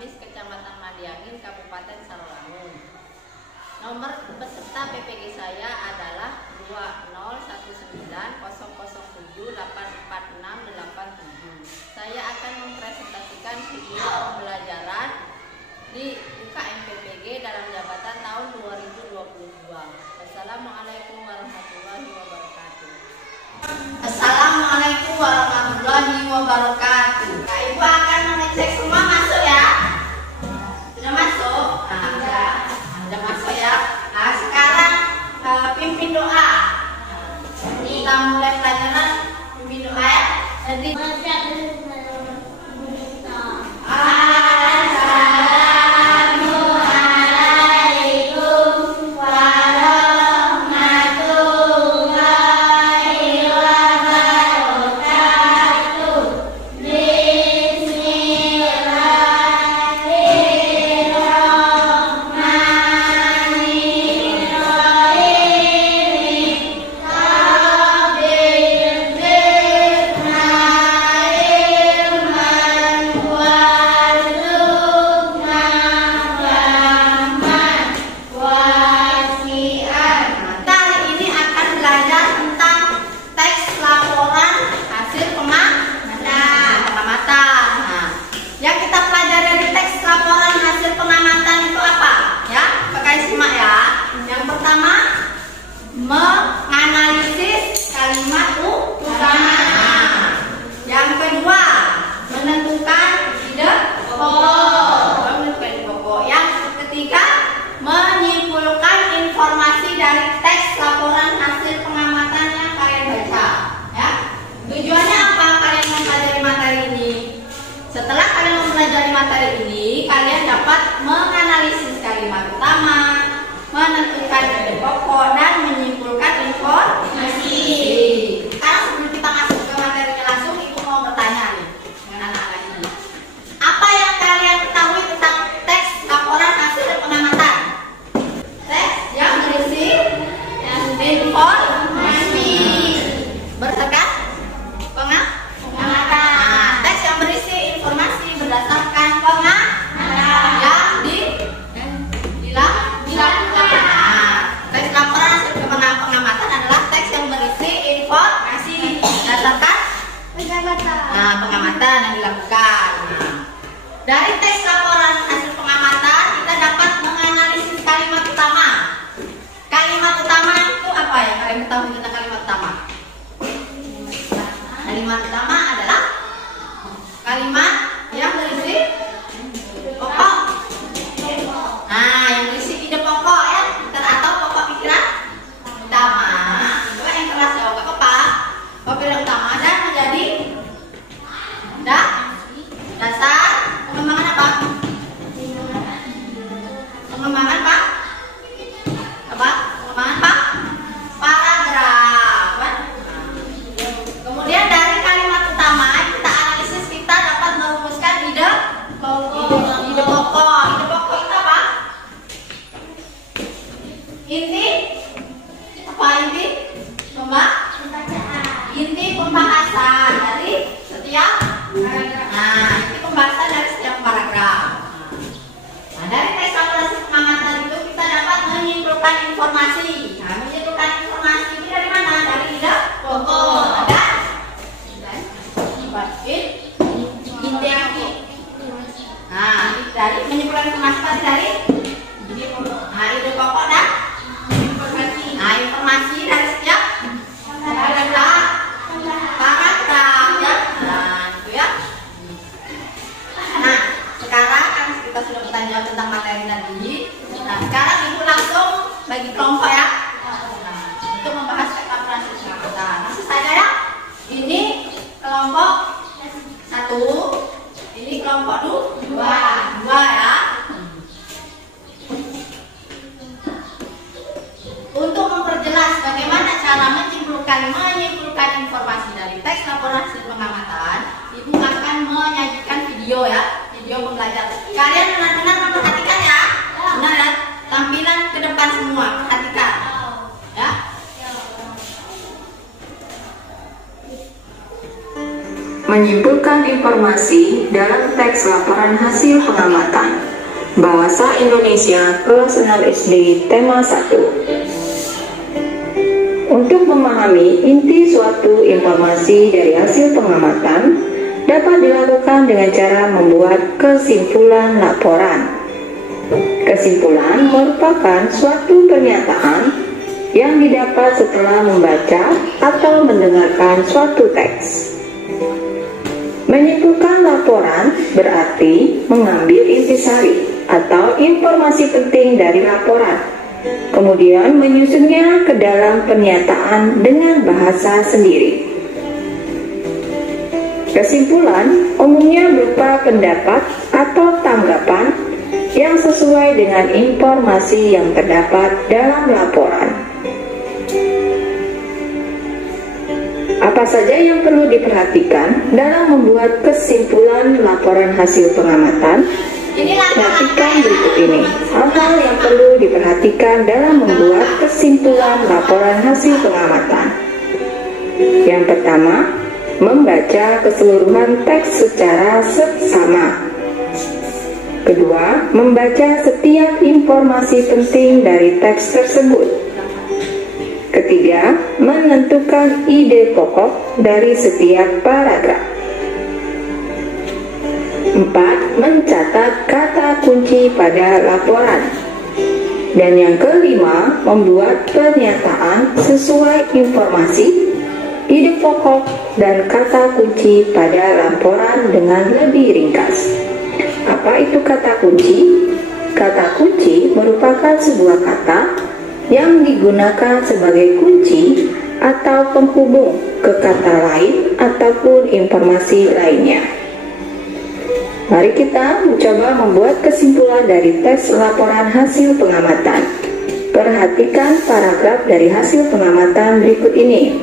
Gamis, Kecamatan Madiangin, Kabupaten Sarolangun. Nomor peserta PPG saya adalah 2019007844687. Saya akan mempresentasikan video pembelajaran di UKM PPG dalam jabatan tahun 2022. Assalamualaikum warahmatullahi wabarakatuh. Assalamualaikum warahmatullahi wabarakatuh. Kak Ibu akan mengecek semua masuk ya. Sudah masuk? Sudah masuk ya. Nah, sekarang pimpin doa. Kita mulai pelajaran pimpin doa ya. Jadi menganalisis kalimat utama. Yang kedua, menentukan ide pokok. Yang ketiga, menyimpulkan informasi dari teks laporan hasil pengamatan yang kalian baca. Ya, tujuannya apa kalian mempelajari materi ini? Setelah kalian mempelajari materi ini, kalian dapat menganalisis kalimat utama, menentukan ide pokok, dan menyimpulkan informasi. Sekarang sebelum kita masuk ke materinya langsung, Ibu mau bertanya nih dengan anak-anak ini. Apa yang kalian ketahui tentang teks laporan hasil pengamatan? Teks yang berisi informasi berdasarkan pengamatan. Teks yang berisi informasi berdasarkan pengamatan yang dilakukan. Teks laporan hasil pengamatan adalah teks yang berisi informasi berdasarkan pengamatan yang dilakukan. Dari teks laporan hasil pengamatan kita dapat menganalisis kalimat utama. Kalimat utama itu apa ya? Kalian ketahui tentang kalimat utama? Kalimat utama adalah kalimat yang berisi pokok. Yang berisi ide pokok ya, atau pokok pikiran utama. Coba yang keras ya, nggak apa-apa. Pokok pikiran utama dan menjadi dasar pengembangan apa? Pengembangan Pak? Apa? Pengembangan Pak? Paragraf. Kan? Kemudian dari kalimat utama kita analisis, kita dapat merumuskan ide pokok. Ide pokok itu apa? Inti apa? Inti pembahasan dari setiap paragraf. Inti pembahasan dari setiap paragraf. Dari teks laporan pengamatan itu kita dapat menyimpulkan informasi. Menyimpulkan informasi ini dari mana? Dari ide pokok. Ada inti. Dari menyimpulkan informasi dari ide pokok. Ide pokok dan informasi dari setiap paragraf ya. Itu ya. Nah, sekarang kan kita sudah bertanya tentang materi tadi. Nah, sekarang Ibu langsung bagi kelompok ya. Untuk membahas teks laporan hasil pengamatan. Langsung saja ya. Ini kelompok 1, ini kelompok 2 ya. Untuk memperjelas bagaimana cara menyimpulkan informasi dari teks laporan hasil pengamatan, Ibu akan menyajikan video ya, video pembelajaran. Kalian benar-benar memperhatikan ya, benar ya, tampilan ke depan semua, perhatikan ya. Menyimpulkan informasi dalam teks laporan hasil pengamatan. Bahasa Indonesia kelas 6 SD tema 1. Untuk memahami inti suatu informasi dari hasil pengamatan dapat dilakukan dengan cara membuat kesimpulan laporan. Kesimpulan merupakan suatu pernyataan yang didapat setelah membaca atau mendengarkan suatu teks. Menyimpulkan laporan berarti mengambil intisari atau informasi penting dari laporan, kemudian menyusunnya ke dalam pernyataan dengan bahasa sendiri. Kesimpulan umumnya berupa pendapat atau tanggapan yang sesuai dengan informasi yang terdapat dalam laporan. Apa saja yang perlu diperhatikan dalam membuat kesimpulan laporan hasil pengamatan? Perhatikan berikut ini. Hal-hal yang perlu diperhatikan dalam membuat kesimpulan laporan hasil pengamatan. Yang pertama, membaca keseluruhan teks secara seksama. Kedua, membaca setiap informasi penting dari teks tersebut. Ketiga, menentukan ide pokok dari setiap paragraf. 4. Mencatat kata kunci pada laporan. Dan yang kelima, membuat pernyataan sesuai informasi, ide pokok, dan kata kunci pada laporan dengan lebih ringkas. Apa itu kata kunci? Kata kunci merupakan sebuah kata yang digunakan sebagai kunci atau penghubung ke kata lain ataupun informasi lainnya. Mari kita mencoba membuat kesimpulan dari teks laporan hasil pengamatan. Perhatikan paragraf dari hasil pengamatan berikut ini.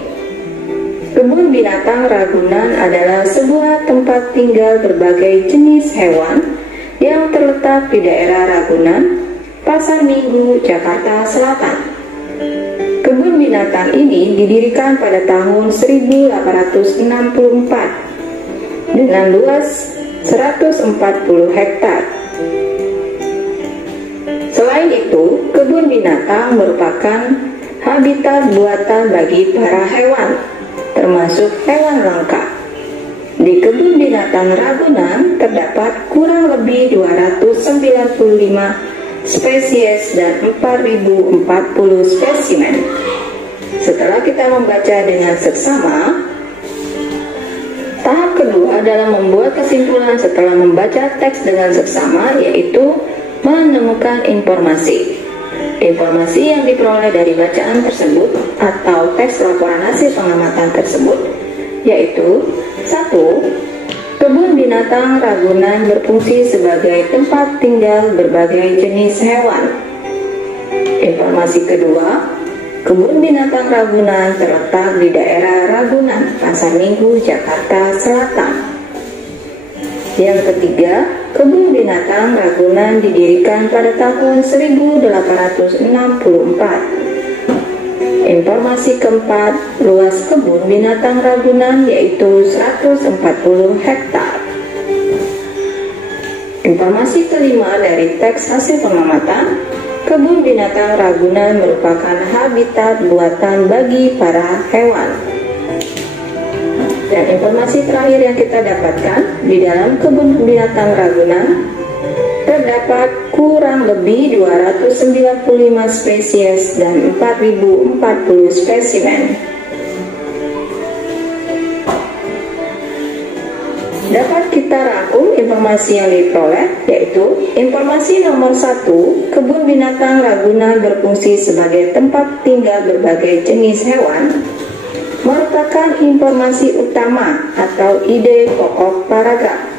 Kebun binatang Ragunan adalah sebuah tempat tinggal berbagai jenis hewan yang terletak di daerah Ragunan, Pasar Minggu, Jakarta Selatan. Kebun binatang ini didirikan pada tahun 1864 dengan luas 140 hektar. Selain itu, kebun binatang merupakan habitat buatan bagi para hewan, termasuk hewan langka. Di kebun binatang Ragunan terdapat kurang lebih 295 spesies dan 4040 spesimen. Setelah kita membaca dengan seksama, tahap kedua dalam membuat kesimpulan setelah membaca teks dengan seksama yaitu menemukan informasi. Informasi yang diperoleh dari bacaan tersebut atau teks laporan hasil pengamatan tersebut yaitu 1. Kebun binatang Ragunan berfungsi sebagai tempat tinggal berbagai jenis hewan. Informasi kedua, kebun binatang Ragunan terletak di daerah Ragunan, Pasar Minggu, Jakarta Selatan. Yang ketiga, kebun binatang Ragunan didirikan pada tahun 1864. Informasi keempat, luas kebun binatang Ragunan yaitu 140 hektar. Informasi kelima dari teks hasil pengamatan, kebun binatang Ragunan merupakan habitat buatan bagi para hewan. Dan informasi terakhir yang kita dapatkan, di dalam kebun binatang Ragunan terdapat kurang lebih 295 spesies dan 4040 spesimen. Dapat kita rangkum informasi yang diperoleh, yaitu informasi nomor 1, kebun binatang Ragunan berfungsi sebagai tempat tinggal berbagai jenis hewan, merupakan informasi utama atau ide pokok paragraf.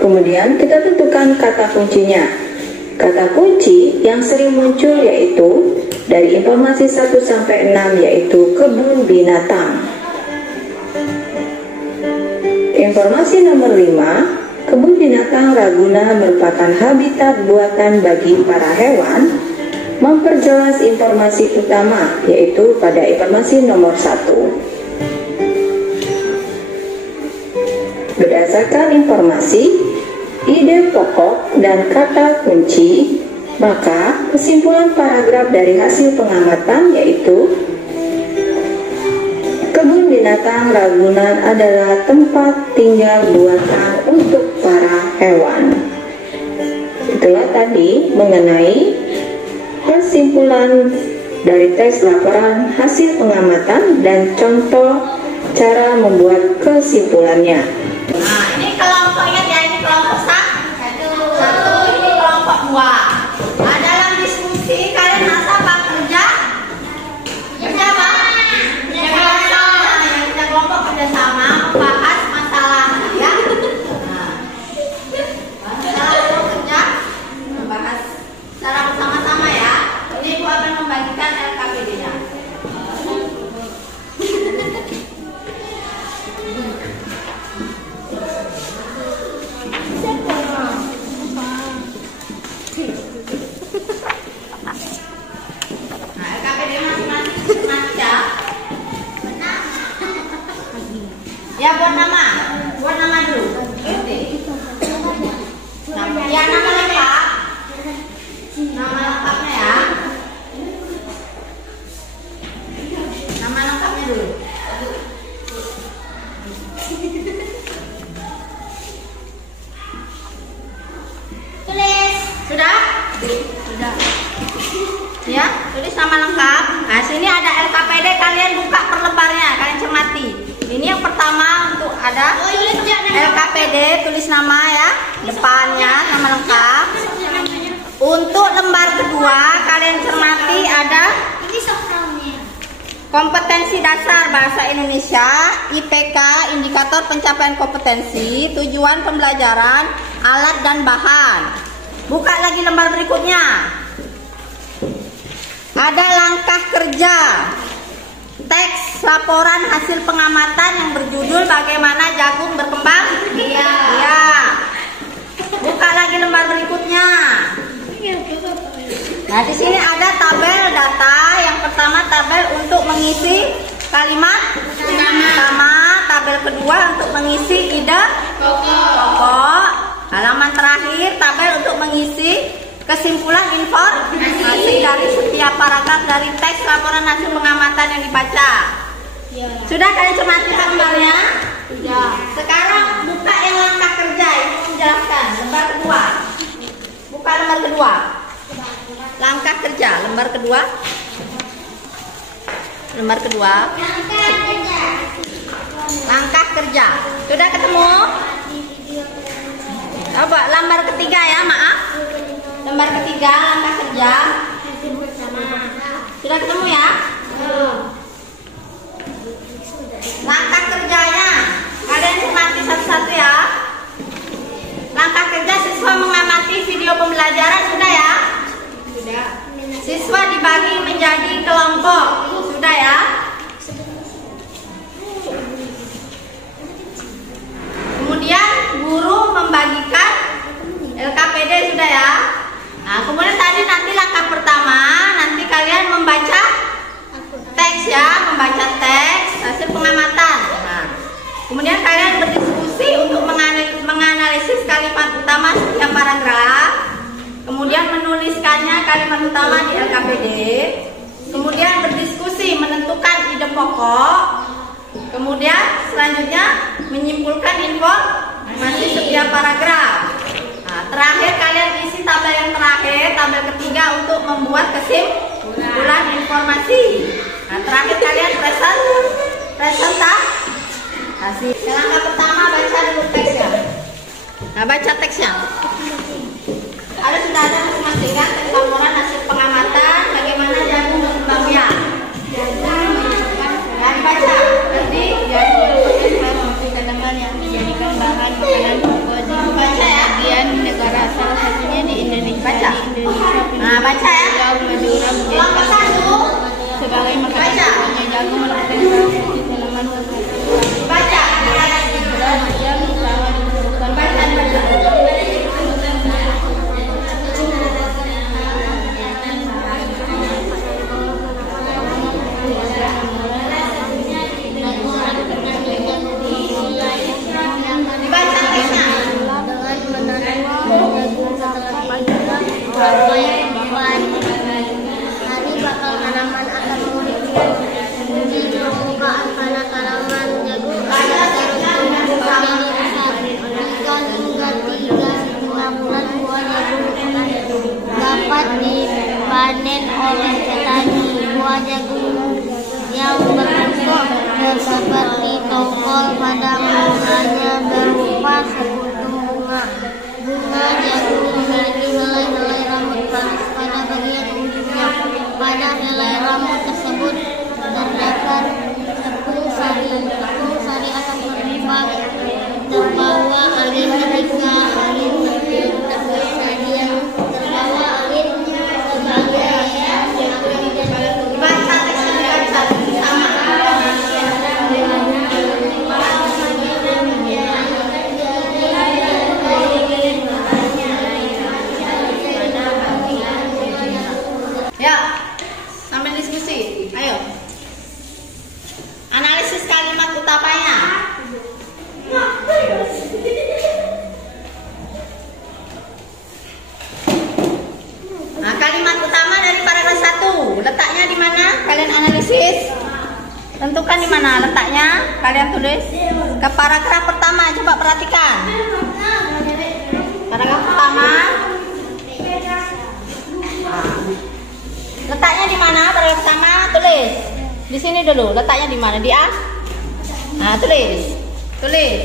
Kemudian kita tentukan kata kuncinya. Kata kunci yang sering muncul yaitu dari informasi 1 sampai 6 yaitu kebun binatang. Informasi nomor 5, kebun binatang Ragunan merupakan habitat buatan bagi para hewan, memperjelas informasi utama yaitu pada informasi nomor 1. Berdasarkan informasi, ide pokok, dan kata kunci, maka kesimpulan paragraf dari hasil pengamatan yaitu kebun binatang Ragunan adalah tempat tinggal buatan untuk para hewan. Itulah tadi mengenai kesimpulan dari teks laporan hasil pengamatan dan contoh cara membuat kesimpulannya. Nah, ini kelompok, ingat ya, ini kelompok satu, ini kelompok 2. Nah, dalam diskusi kalian apa? Kerja apa? Yang kita kelompok kerjasama membahas masalah, ya. Nah, dalam kelompok kerja membahas secara bersama-sama ya. Ini Ibu akan membagikan LKPD-nya. Ya, buat nama dulu. Ya, nama lengkap. Nama lengkapnya ya. Nama lengkapnya dulu. Tulis. Sudah? Sudah. Ya, tulis nama lengkap. Nah, sini ada LKPD, kalian buka per lembarnya, kalian cermati. Ini yang pertama untuk ada LKPD, tulis nama ya, depannya nama lengkap. Untuk lembar kedua kalian cermati ada kompetensi dasar bahasa Indonesia, IPK, indikator pencapaian kompetensi, tujuan pembelajaran, alat dan bahan. Buka lagi lembar berikutnya. Ada langkah kerja. Teks laporan hasil pengamatan yang berjudul bagaimana jagung berkembang. Iya. Ya. Buka lagi lembar berikutnya. Nah, di sini ada tabel data. Yang pertama tabel untuk mengisi kalimat pertama, tabel kedua untuk mengisi ide pokok. Halaman terakhir tabel untuk mengisi kesimpulan informasi dari setiap paragraf dari teks laporan hasil pengamatan yang dibaca. Ya. Sudah kalian cermati lembarnya? Sudah. Sekarang buka yang langkah kerja, ini menjelaskan lembar kedua. Buka lembar kedua. Langkah kerja, lembar kedua. Lembar kedua. Langkah kerja. Sudah ketemu? Coba lembar ketiga ya, maaf. Lembar ketiga, langkah kerja. Sudah ketemu ya? Langkah kerjanya kalian cermati satu-satu ya. Langkah kerja siswa mengamati video pembelajaran, sudah ya? Sudah. Siswa dibagi menjadi kelompok, sudah ya? Kemudian guru membagikan LKPD, sudah ya? Nah, kemudian tadi nanti langkah pertama, nanti kalian membaca teks ya, membaca teks hasil pengamatan. Nah, kemudian kalian berdiskusi untuk menganalisis kalimat utama setiap paragraf, kemudian menuliskannya kalimat utama di LKPD, kemudian berdiskusi menentukan ide pokok, kemudian selanjutnya menyimpulkan informasi setiap paragraf. Nah, terakhir kalian isi tabel yang terakhir, tabel ketiga untuk membuat kesimpulan informasi. Nah, terakhir kalian presentasi. Langkah pertama baca dulu teksnya. Nah, baca teksnya. Sudah ada masing-masing kan teks laporan hasil pengamatan bagaimana jagung berkembang biak. Nah, dibaca. Nanti tanaman yang dijadikan bahan makanan pokok di bagian negara, salah satunya di Indonesia. Baca. Di Indonesia, nah, baca ya. Madura menjadikan sebagai makanan pokoknya jagung merupakan salah satu tanaman pokok. Baca. Yang utama dibutuhkan. Baca. Hari bakal halaman akan memberikan kunci pembukaan pada halaman jagung ada terus menjadi besar. 3 hingga 3,5 bulan buah jagung dapat dipanen oleh petani. Buah jagung yang berbentuk seperti tongkol pada mulanya berupa sekutu bunga. Bunga jagung memiliki helai-helai rambut halus pada bagian ujungnya. Pada helai rambut tersebut terdapat tepung sari. Tepung sari akan terbawa angin ketika angin tertiup. Tepung sari yang terbawa angin sebagai yang akan Ya, sambil diskusi. Ayo. Analisis kalimat utamanya. Nah, kalimat utama dari paragraf 1. Letaknya di mana? Kalian analisis. Tentukan di mana letaknya. Kalian tulis. Ke paragraf pertama, coba perhatikan. Paragraf pertama. Letaknya di mana? Paragraf pertama tulis. Di sini dulu. Letaknya di mana? Di A. Nah, tulis. Tulis.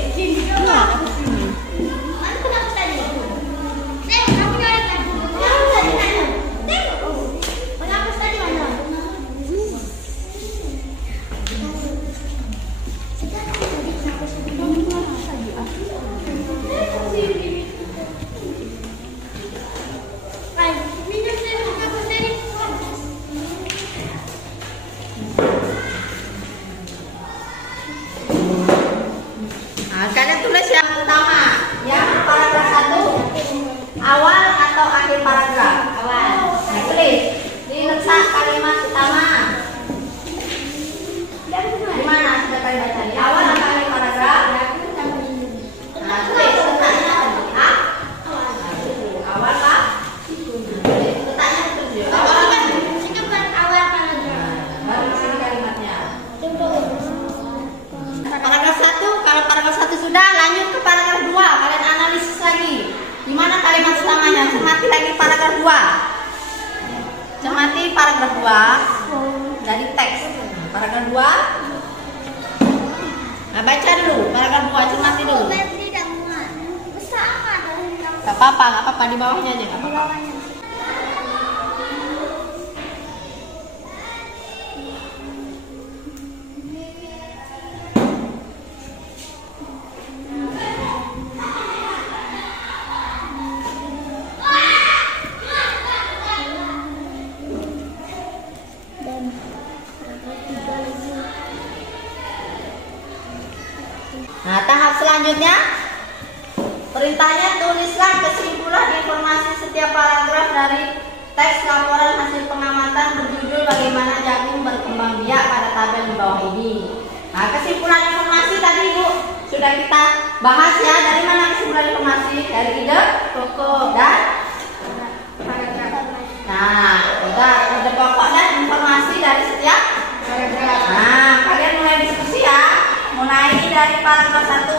Kalian tulis yang pertama, yang paragraf 1, awal atau akhir paragraf? Awal. Nah, tulis letak kalimat utama. Di mana sudah kalian baca? Di awal atau akhir paragraf? Nah, tulis letaknya A. Awal Pak. Letaknya tulis awal kan? itu kan awal paragraf. Baru di sini kalimatnya. Paragraf 1, kalau paragraf 1 sudah, lanjut ke paragraf 2. Kalian analisis lagi. Di mana kalimat utamanya? Cermati lagi paragraf 2. Cermati paragraf 2 dari teks. Paragraf 2. Nah, baca dulu paragraf 2, cermati dulu. Tidak muat. Besar amat. Gak apa-apa, di bawahnya aja gak apa-apa. Nah, tahap selanjutnya, perintahnya tulislah kesimpulan informasi setiap paragraf dari teks laporan hasil pengamatan berjudul bagaimana jagung berkembang biak pada tabel di bawah ini. Nah, kesimpulan informasi tadi Bu sudah kita bahas ya. Dari mana kesimpulan informasi? Dari ide pokok dan paragraf. Nah, udah ide pokok dan informasi dari setiap paragraf. Nah, kalian mulai diskusi ya. Mulai dari paragraf 1.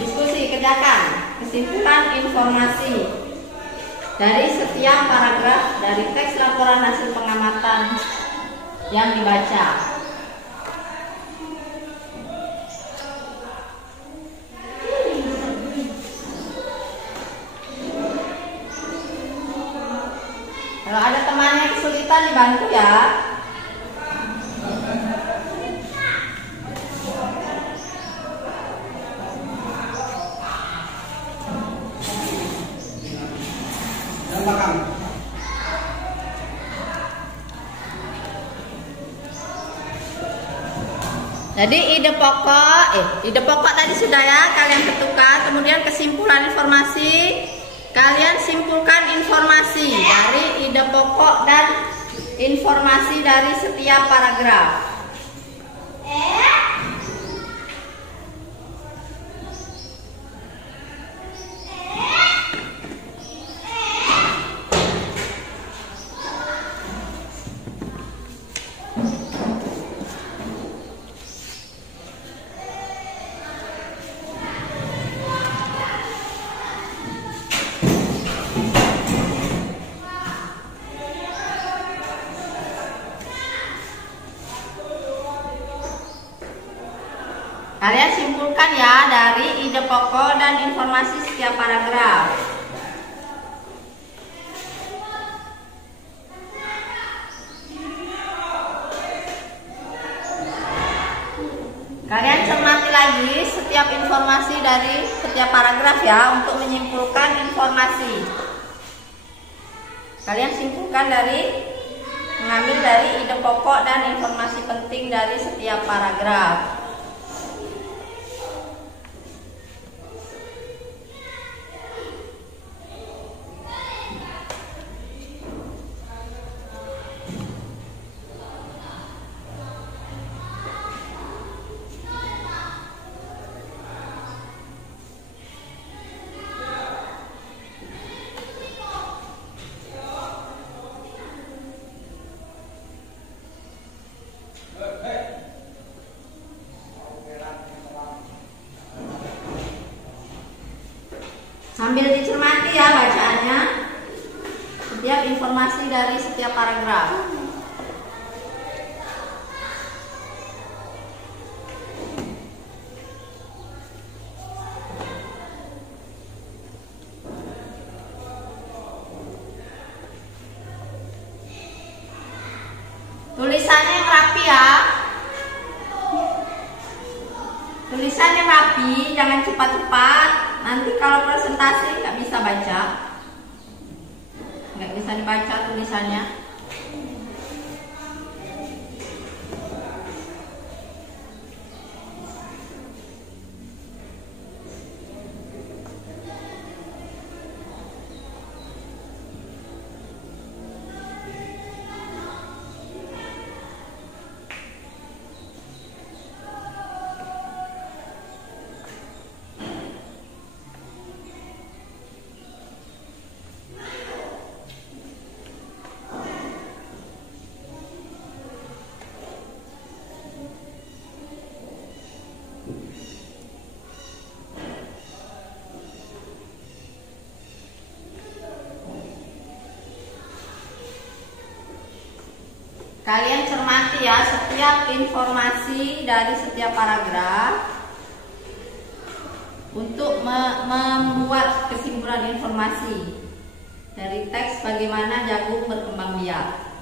Diskusi, kerjakan kesimpulan informasi dari setiap paragraf dari teks laporan hasil pengamatan yang dibaca. Kalau ada temannya kesulitan dibantu ya. Jadi ide pokok tadi sudah ya kalian tentukan. Kemudian kesimpulan informasi, kalian simpulkan informasi dari ide pokok dan informasi dari setiap paragraf. Kalian simpulkan ya dari ide pokok dan informasi setiap paragraf. Kalian cermati lagi setiap informasi dari setiap paragraf ya untuk menyimpulkan informasi. Kalian simpulkan mengambil dari ide pokok dan informasi penting dari setiap paragraf. Sambil dicermati ya bacaannya, setiap informasi dari setiap paragraf. Tulisannya yang rapi ya. Tulisannya rapi, jangan cepat-cepat. Nanti kalau presentasi nggak bisa baca, nggak bisa dibaca tulisannya. Kalian cermati ya setiap informasi dari setiap paragraf untuk membuat kesimpulan informasi dari teks bagaimana jagung berkembang biak.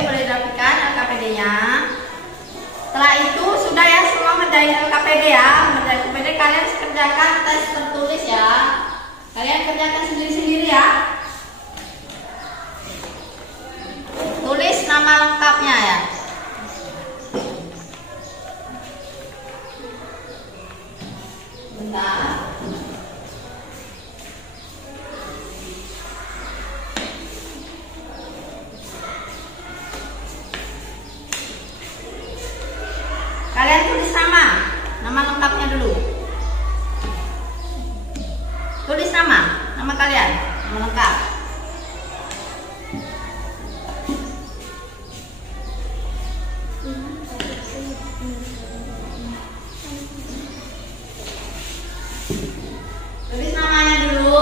Boleh dirapikan LKPD-nya. Setelah itu sudah ya semua ngerjain LKPD ya. Ngerjain LKPD kalian kerjakan tes tertulis ya. Kalian kerjakan sendiri-sendiri ya. Tulis nama lengkapnya ya. Bentar. Kalian tulis nama lengkapnya dulu. Tulis nama kalian, nama lengkap. Tulis namanya dulu.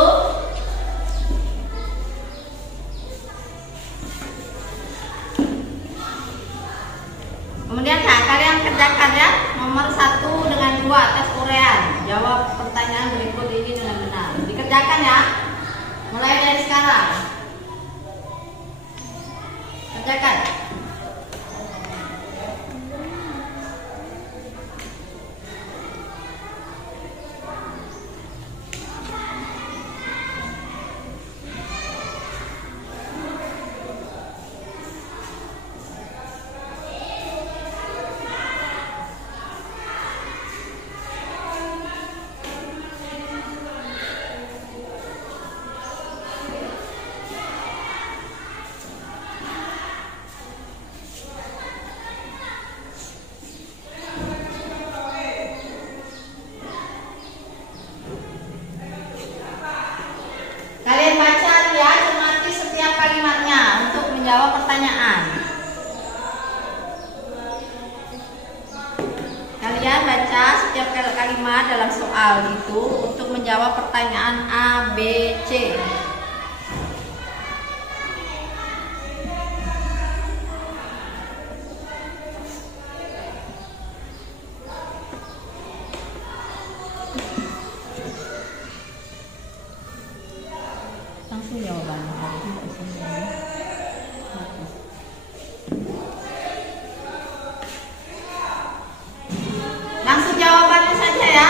Kemudian kalian kerjakan ya nomor 1 dengan 2 tes urean. Jawab pertanyaan berikut ini dengan benar. Dikerjakan ya. Mulai dari sekarang. Kerjakan. kalimat dalam soal itu untuk menjawab pertanyaan A, B, C. Langsung jawabannya. Langsung jawabannya saja ya.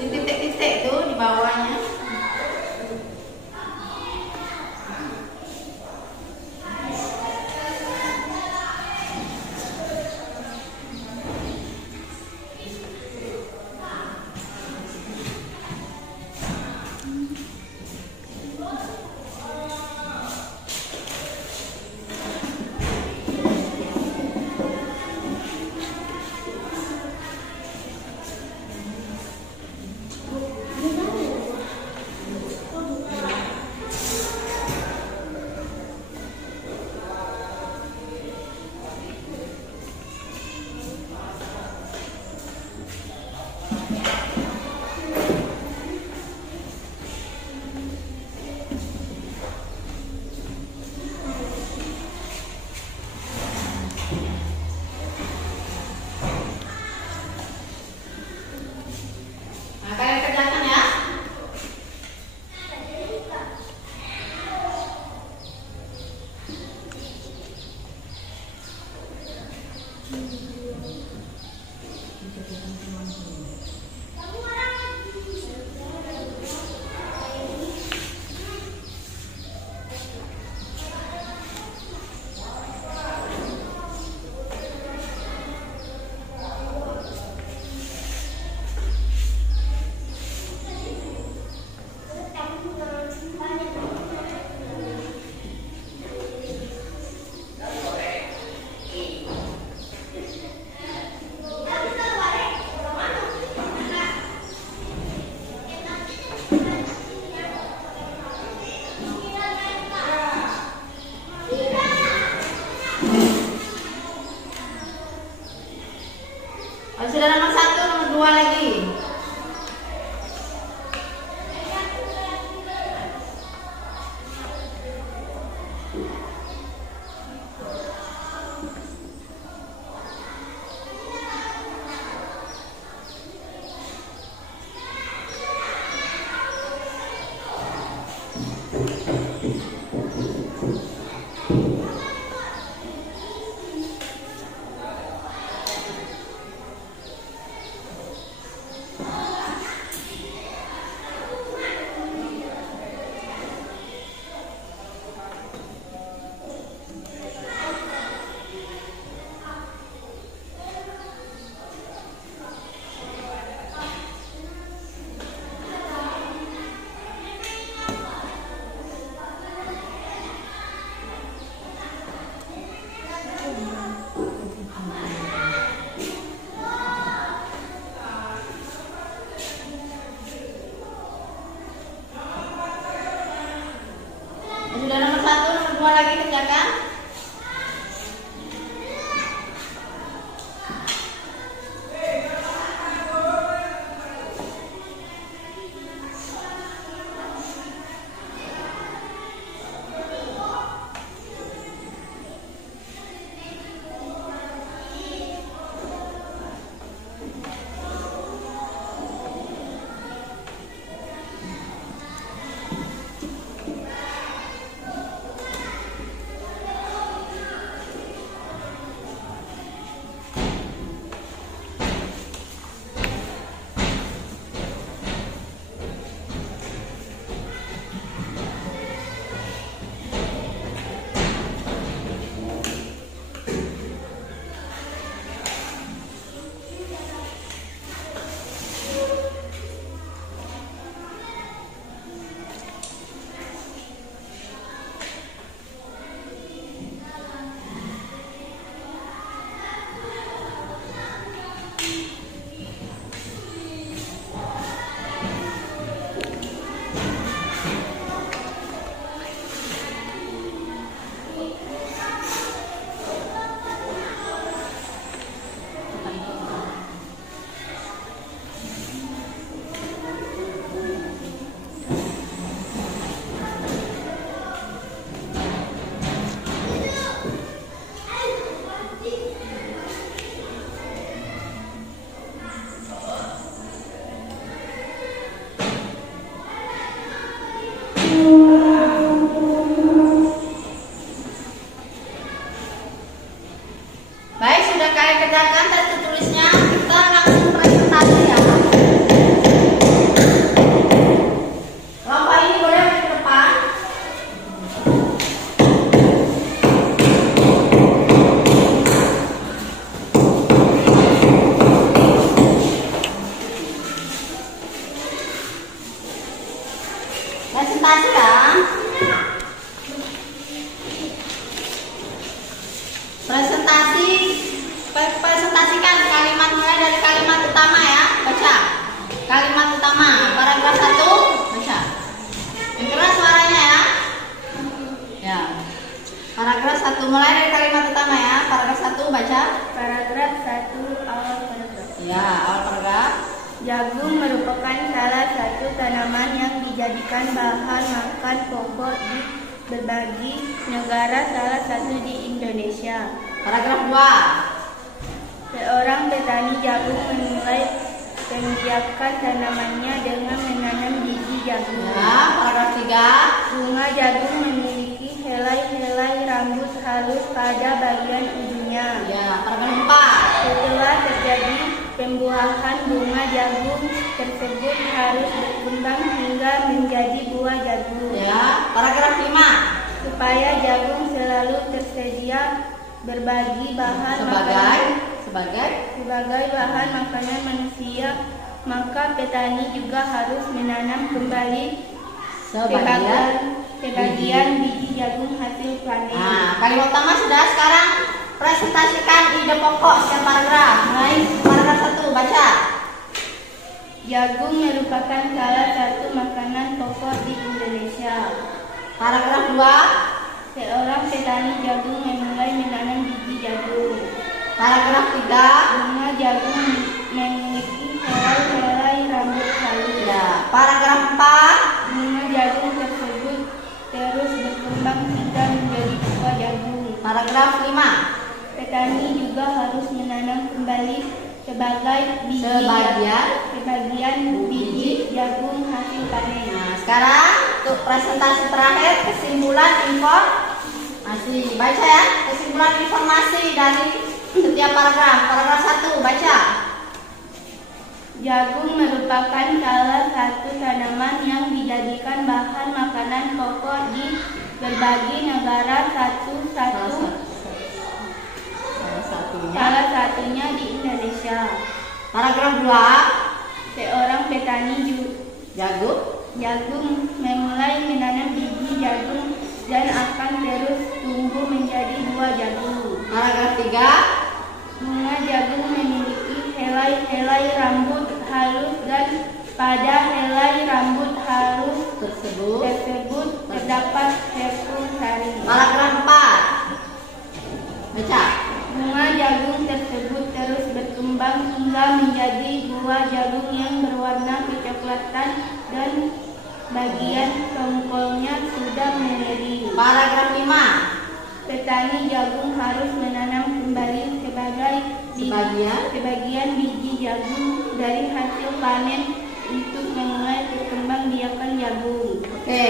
Di titik-titik itu di bawahnya. Nah, kalian kerjakan ya. Oh, sudah nomor 1, nomor 2 lagi. Sudah nomor 1, nomor 2 lagi kerjakan. presentasi ya. Presentasikan kalimat mulai dari kalimat utama ya. Baca. Kalimat utama, paragraf 1, baca. Yang keras suaranya ya. Ya. Paragraf 1 mulai dari kalimat utama ya. Paragraf 1 baca. Paragraf 1 awal paragraf. Ya, awal paragraf. Jagung merupakan salah satu tanaman yang dijadikan bahan makan pokok di berbagai negara, salah satu di Indonesia. Paragraf 2. Seorang petani jagung memulai membiarkan tanamannya dengan menanam biji jagung. Ya, paragraf 3. Bunga jagung memiliki helai-helai rambut halus pada bagian ujungnya. Ya, paragraf 4. Setelah terjadi pembuahan, bunga jagung tersebut harus berkembang hingga menjadi buah jagung. Ya, paragraf 5. Supaya jagung selalu tersedia berbagi bahan sebagai bahan makanan manusia, maka petani juga harus menanam kembali sebagian biji jagung hasil panen. Nah, kalimat utama sudah. Sekarang presentasikan ide pokok setiap paragraf. Mulai paragraf 1, baca. Jagung merupakan salah satu makanan pokok di Indonesia. Paragraf 2. Seorang petani jagung memulai menanam biji jagung. Paragraf 3. Bunga jagung memiliki helai-helai rambut halus. Ya, paragraf 4. Bunga jagung tersebut terus berkembang hingga menjadi buah jagung. Paragraf 5. Petani juga harus menanam kembali sebagian biji jagung hasil panen. Nah, sekarang untuk presentasi terakhir, kesimpulan informasi. Baca ya, kesimpulan informasi dari setiap paragraf. Paragraf 1, baca. Jagung merupakan salah satu tanaman yang dijadikan bahan makanan pokok di berbagai negara, salah satunya di Indonesia. Paragraf 2. Seorang petani jagung memulai menanam biji jagung dan akan terus tumbuh menjadi buah jagung. Paragraf 3. Bunga jagung memiliki helai-helai rambut halus dan pada helai rambut halus tersebut terdapat tepung sari. Paragraf 4. Baca. Bunga jagung tersebut terus berkembang hingga menjadi buah jagung yang berwarna kecoklatan dan bagian tongkolnya sudah mengering. Paragraf 5. Petani jagung harus menanam kembali sebagian biji jagung dari hasil panen untuk memulai perkembangbiakan jagung. Oke,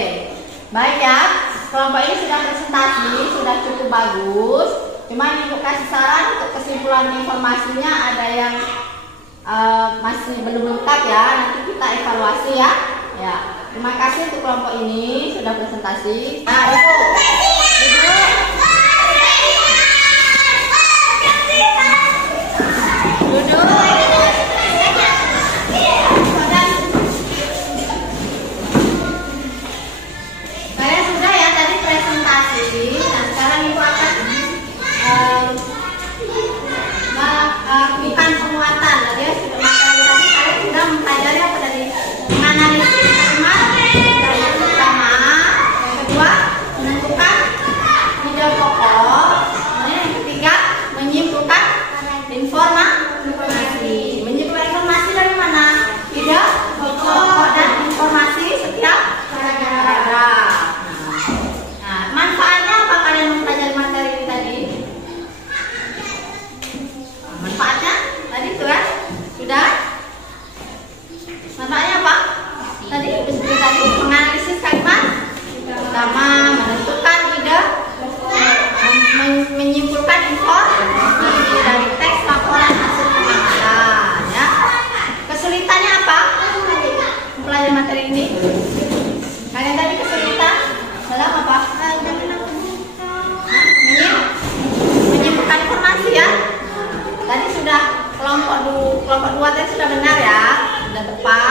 baik ya. Kelompok ini sudah presentasi, sudah cukup bagus. Cuma Ibu kasih saran untuk kesimpulan informasinya ada yang masih belum lengkap ya. Nanti kita evaluasi ya. Ya, terima kasih untuk kelompok ini sudah presentasi. Nah, Ibu, duduk. Kalian sudah ya tadi presentasi. Nah, sekarang Ibu akan melakukan penguatan. Jadi kalian sudah mempelajari apa dari menganalisis kalimat yang pertama, yang kedua menentukan ide pokok, yang ketiga menyimpulkan informasi. Menyimpulkan informasi dari mana? Ide pokok dan informasi setiap paragraf. Nah, manfaatnya apa kalian mempelajari materi ini tadi? Manfaatnya tadi itu kan sudah. Manfaatnya apa? Tadi menganalisis kalimat pertama, menentukan ide, menyimpulkan informasi dari teks laporan hasil pengamatan. Ya. Kesulitannya apa? Mempelajari materi ini. Kalian tadi kesulitan dalam apa? Menyimpulkan informasi ya. Tadi sudah kelompok 2 tadi sudah benar ya, sudah tepat.